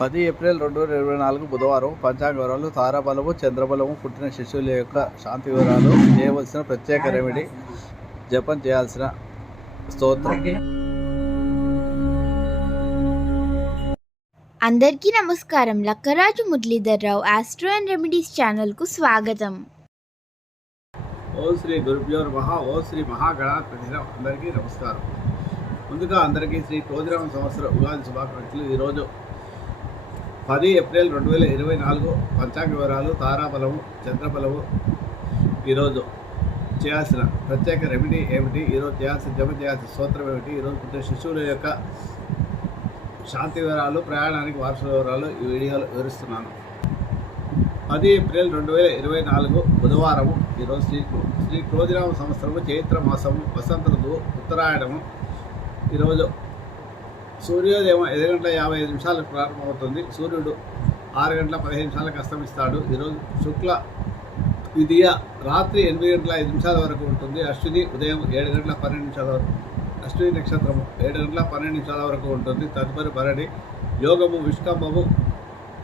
పది ఏప్రిల్ రెండు వేల ఇరవై నాలుగు బుధవారం పంచాంగ వివరాలు తారాబలము చంద్రబలము పుట్టిన శిశువుల యొక్క శాంతి వివరాలు చేయవలసిన ప్రత్యేక రెమెడీ. జపం చేయాల్సిన స్తోత్రం. అందరికీ నమస్కారం. Lakkaraju Muralidhar Rao astro and remedies ఛానల్కు స్వాగతం. ఓం శ్రీ గురుభ్యో మహా ఓం శ్రీ మహాగణాధిపతి అందరికీ నమస్కారం. ముందుగా అందరికీ శ్రీ క్రోధిరామ సంవత్సర ఉగాది శుభాకాంక్షలు. ఈరోజు పది ఏప్రిల్ రెండు వేల ఇరవై నాలుగు పంచాంగ వివరాలు తారాబలము చంద్రబలము ఈరోజు చేయాల్సిన ప్రత్యేక రెమెడీ ఏమిటి? ఈరోజు చేయాల్సిన జమ చేయాల్సిన సూత్రం ఏమిటి? ఈరోజు పుట్టిన శిశువుల యొక్క శాంతి వివరాలు ప్రయాణానికి వారసుల వివరాలు ఈ వీడియోలో వివరిస్తున్నాను. పది ఏప్రిల్ రెండు వేల ఇరవై నాలుగు బుధవారము ఈరోజు శ్రీ శ్రీ క్రోధిరామ సంవత్సరము చైత్ర మాసము వసంత ఋతువు ఉత్తరాయణము ఈరోజు సూర్యోదయం ఐదు గంటల యాభై ఐదు నిమిషాలకు ప్రారంభమవుతుంది. సూర్యుడు ఆరు గంటల పదిహేను నిమిషాలకు అస్తమిస్తాడు. ఈరోజు శుక్ల ద్వితీయ రాత్రి ఎనిమిది గంటల ఐదు నిమిషాల వరకు ఉంటుంది. అశ్విని ఉదయం ఏడు గంటల పన్నెండు నిమిషాల వరకు అశ్విని నక్షత్రము ఏడు గంటల పన్నెండు నిమిషాల వరకు ఉంటుంది. తదుపరి భరణి యోగము విష్కంభము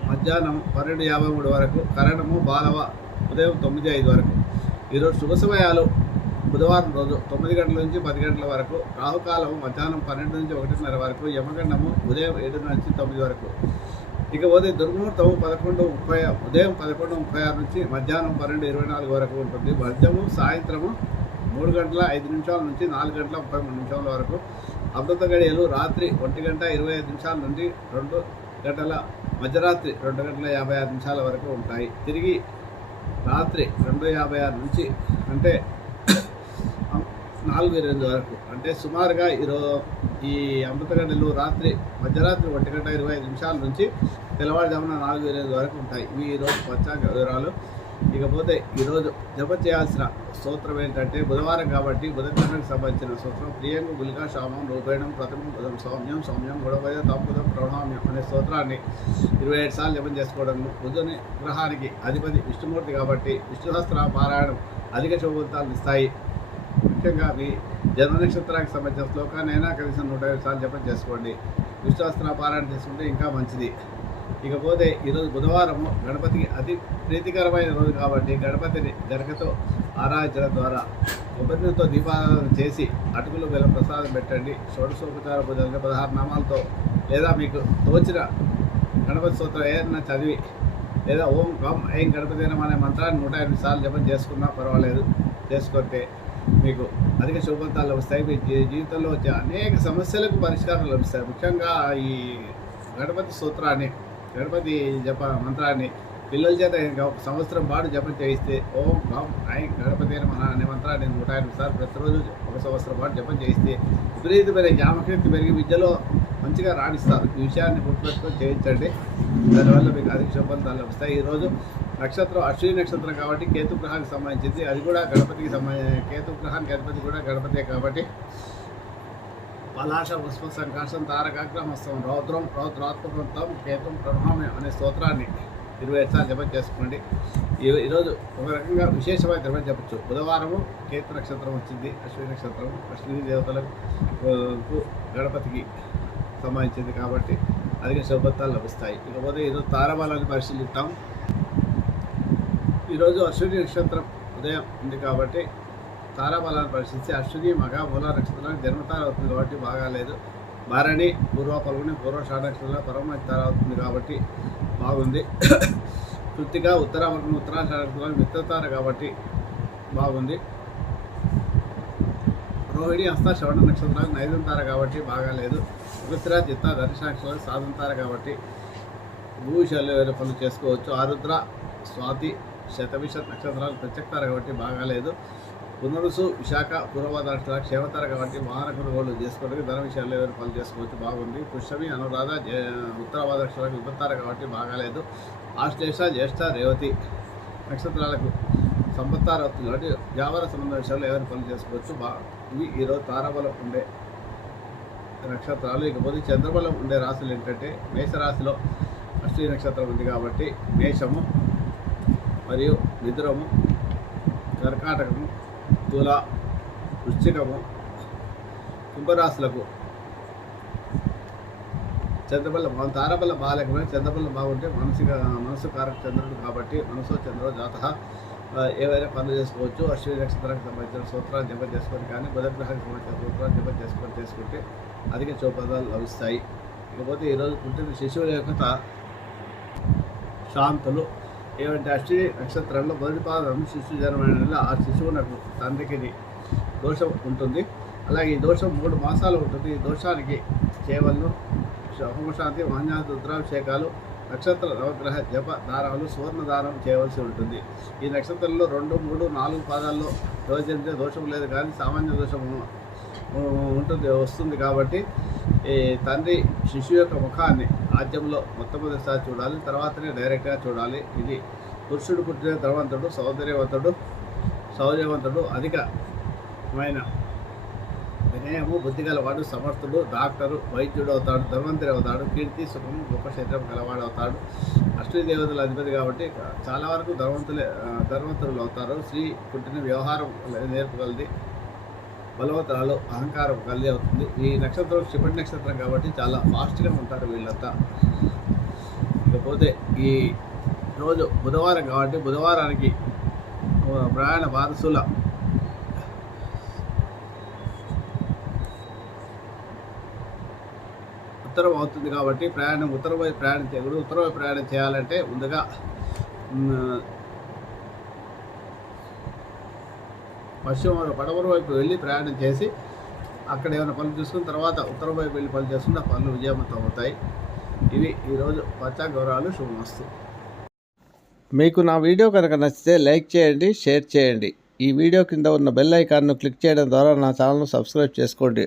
మధ్యాహ్నం పన్నెండు యాభై మూడు వరకు కరణము బాలవ ఉదయం తొమ్మిది ఐదు వరకు. ఈరోజు శుభ సమయాలు బుధవారం రోజు తొమ్మిది గంటల నుంచి పది గంటల వరకు రాహుకాలం మధ్యాహ్నం పన్నెండు నుంచి ఒకటిన్నర వరకు యమగండము ఉదయం ఏడు నుంచి తొమ్మిది వరకు. ఇకపోతే దుర్ముహూర్తం పదకొండు ముప్పై ఉదయం పదకొండు ముప్పై ఆరు నుంచి మధ్యాహ్నం పన్నెండు ఇరవై నాలుగు వరకు ఉంటుంది. మద్యము సాయంత్రము మూడు గంటల ఐదు నిమిషాల నుంచి నాలుగు గంటల ముప్పై మూడు నిమిషాల వరకు. అమృత గడియలు రాత్రి ఒంటి గంట ఇరవై ఐదు నిమిషాల నుండి రెండు గంటల మధ్యరాత్రి రెండు గంటల యాభై ఆరు నిమిషాల వరకు ఉంటాయి. తిరిగి రాత్రి రెండు యాభై ఆరు నుంచి అంటే నాలుగు ఎనిమిది వరకు. అంటే సుమారుగా ఈరో ఈ అమృత గంటలు రాత్రి మధ్యరాత్రి ఒంటి గంట ఇరవై ఐదు నిమిషాల నుంచి తెల్లవారుజామున నాలుగు ఎనిమిది వరకు ఉంటాయి. ఇవి ఈరోజు పంచాంగ వివరాలు. ఇకపోతే ఈరోజు జప చేయాల్సిన స్తోత్రం ఏంటంటే బుధవారం కాబట్టి బుధగ్రహానికి సంబంధించిన స్తోత్రం ప్రియంగు గులికా శామం రూపేణం ప్రథమం బుధం సౌమ్యం సౌమ్యం గుడవయ తంబుధం ప్రణామ్యం అనే స్తోత్రాన్ని ఇరవై ఏడు సార్లు జపం చేసుకోవడం బుధుని గ్రహానికి అధిపతి విష్ణుమూర్తి కాబట్టి విష్ణుసహస్ర పారాయణం అధిక శుభఫలితాలను ఇస్తాయి. ముఖ్యంగా మీ జన్మ నక్షత్రానికి సంబంధించిన శ్లోకాన్నైనా కనీసం నూట ఐదు సార్లు జపం చేసుకోండి. విశ్వాసన పారాయణ చేసుకుంటే ఇంకా మంచిది. ఇకపోతే ఈరోజు బుధవారము గణపతికి అతి ప్రీతికరమైన రోజు కాబట్టి గణపతిని గరకతో ఆరాధించడం ద్వారా కొబ్బరితో దీపారాధన చేసి అటుకులు బెల్లం ప్రసాదం పెట్టండి. షోడశోపచార పూజలు పదహారు నామాలతో లేదా మీకు తోచిన గణపతి సూత్రం ఏదైనా చదివి లేదా ఓం కం ఏం గణపతి అనే మంత్రాన్ని నూట ఎనిమిది సార్లు జపం చేసుకున్నా పర్వాలేదు. చేసుకుంటే మీకు అధిక శుభఫలితాలు లభిస్తాయి మీ జీవితంలో వచ్చే అనేక సమస్యలకు పరిష్కారం లభిస్తాయి. ముఖ్యంగా ఈ గణపతి సూత్రాన్ని గణపతి జప మంత్రాన్ని పిల్లల చేత సంవత్సరం పాటు జపం చేయిస్తే ఓం గం ఐ గణపతి మహా అనే మంత్రాన్ని నూట ఎనిమిది సార్లు ప్రతిరోజు ఒక సంవత్సరం పాటు జపం చేయిస్తే విపరీతమైన జ్ఞాపకీర్తి పెరిగి విద్యలో మంచిగా రాణిస్తారు. ఈ విషయాన్ని గుర్తుపెట్టుకొని చేయించండి. దానివల్ల మీకు అధిక శుభంతాలు వస్తాయి. ఈరోజు నక్షత్రం అశ్విని నక్షత్రం కాబట్టి కేతు గ్రహానికి సంబంధించింది. అది కూడా గణపతికి సంబంధించి కేతు గ్రహానికి గణపతి కూడా గణపతే కాబట్టి పలాశ పుష్ప సంకాశం తారకాగ్రహస్తం రౌద్రం రౌద్రాత్మకంతం కేతం ప్రణామి అనే స్తోత్రాన్ని ఇరవై సార్లు జపం చేసుకోండి. ఈ- ఈరోజు ఒక రకంగా విశేషమైన జపం చెప్పచ్చు బుధవారము కేతు నక్షత్రం వచ్చింది. అశ్విని నక్షత్రం అశ్విని దేవతలకు గణపతికి. సంబంధించింది కాబట్టి అధిక శుభత్వాలు లభిస్తాయి ఇకపోతే ఈరోజు తారబలాన్ని పరిశీలిస్తాం ఈరోజు అశ్విని నక్షత్రం ఉదయం ఉంది కాబట్టి తారాబలాన్ని పరిశీలిస్తే అశ్విని మగ మూల నక్షత్రానికి జన్మతార అవుతుంది కాబట్టి బాగాలేదు భారణి పూర్వ పల్గొని పూర్వషాఢ నక్షత్రంలో పరమ తార అవుతుంది కాబట్టి బాగుంది కృతిగా ఉత్తరా ఉత్తరాషాఢ నక్షత్రానికి మిత్రతార కాబట్టి బాగుంది రోహిణి హస్త శ్రవణ నక్షత్రాలు నైదం కాబట్టి బాగాలేదు. ఉత్తర చిత్త దర్శనాక్షరాలు నక్షత్రానికి కాబట్టి భూషాలు వేరే పనులు చేసుకోవచ్చు. ఆరుద్ర స్వాతి శతవిష నక్షత్రాలు ప్రత్యక్తారు కాబట్టి బాగాలేదు. పునరుసు విశాఖ పూర్వవాద క్షేమతారు కాబట్టి వాహన కొనుగోలు చేసుకోవడానికి ధన విషయాల్లో వేరే పనులు చేసుకోవచ్చు. బాగుంది. పుష్యమి అనురాధ జే- ఉత్తరవాద కాబట్టి బాగాలేదు. ఆశ్లేష జ్యేష్ఠ రేవతి నక్షత్రాలకు సంపత్తారత్తులు అంటే వ్యాపార సంబంధ విషయాల్లో ఎవరి పనులు చేసుకోవచ్చు? బా ఇవి ఈరోజు తారాబలం ఉండే నక్షత్రాలు. ఇకపోతే చంద్రబలం ఉండే రాశులు ఏంటంటే మేషరాశిలో అశ్విని నక్షత్రం ఉంది కాబట్టి మేషము మరియు మిథునము కర్కాటకము తుల వృశ్చికము కుంభరాశులకు చంద్రబల్ల మన తారబల్ల బాలకమే చంద్రబల్ల బాగుంటే మనసుగా మనసు కారక చంద్రుడు కాబట్టి మనసు చంద్రుడు జాత ఏవైనా పనులు చేసుకోవచ్చు. అశ్విని నక్షత్రానికి సంబంధించిన సూత్రాలు జపం చేసుకొని కానీ బుధగ్రహానికి సంబంధించిన సూత్రాలు జపం చేసుకొని చేసుకుంటే అధిక చౌపదాలు లభిస్తాయి. ఇకపోతే ఈరోజు పుట్టిన శిశువుల యొక్క తా- శాంతులు. ఏమంటే అశ్విని నక్షత్రంలో మొదటి పాదం శిశువు జన్మైన ఆ శిశువునకు తండ్రికి దోషం ఉంటుంది. అలాగే ఈ దోషం మూడు మాసాలు ఉంటుంది. ఈ దోషానికి కేవలం హోమశాంతి మహాన్యాస రుద్రాభిషేకాలు నక్షత్ర నవగ్రహ జప దారాలు సువర్ణ దానం చేయవలసి ఉంటుంది. ఈ నక్షత్రంలో రెండు మూడు నాలుగు పాదాల్లో యోజించే దోషం లేదు కానీ సామాన్య దోషము ఉంటుంది వస్తుంది కాబట్టి ఈ తండ్రి శిశువు యొక్క ముఖాన్ని ఆద్యంలో మొట్టమొదటిసారి చూడాలి తర్వాతనే డైరెక్ట్గా చూడాలి. ఇది పురుషుడు పుట్టిన ధనవంతుడు సౌందర్యవంతుడు శౌర్యవంతుడు అధికమైన వినయము బుద్ధి గలవాడు సమర్థుడు డాక్టరు వైద్యుడు అవుతాడు ధన్వంతరి అవుతాడు కీర్తి సుఖము గొప్ప క్షేత్రం గలవాడు అవుతాడు అష్టమి దేవతల అధిపతి కాబట్టి చాలా వరకు ధనవంతులే ఆ, ధనవంతులు అవుతారు స్త్రీ పుట్టిన వ్యవహారం నేర్పగలది బలవతరాలు అహంకారం కలిగి అవుతుంది. ఈ నక్షత్రం క్షిపణి నక్షత్రం కాబట్టి చాలా ఫాస్ట్గా ఉంటారు వీళ్ళంతా. ఇకపోతే ఈ రోజు బుధవారం కాబట్టి బుధవారానికి ప్రయాణ వారసుల ఉత్తరం అవుతుంది కాబట్టి ప్రయాణం ఉత్తరం వైపు ప్రయాణం చేయకూడదు ఉత్తరం వైపు ప్రయాణం చేయాలంటే ముందుగా పశ్చిమ పడమర వైపు వెళ్ళి ప్రయాణం చేసి అక్కడ ఏమైనా పనులు చూసుకున్న తర్వాత ఉత్తరం వైపు వెళ్ళి పనులు చేసుకున్న ఆ పనులు విజయవంతం అవుతాయి. ఇవి ఈరోజు పచ్చా గౌరవాలు శుభమస్తు. మీకు నా వీడియో కనుక నచ్చితే లైక్ చేయండి షేర్ చేయండి. ఈ వీడియో కింద ఉన్న బెల్ ఐకాన్ను క్లిక్ చేయడం ద్వారా నా ఛానల్ను సబ్స్క్రైబ్ చేసుకోండి.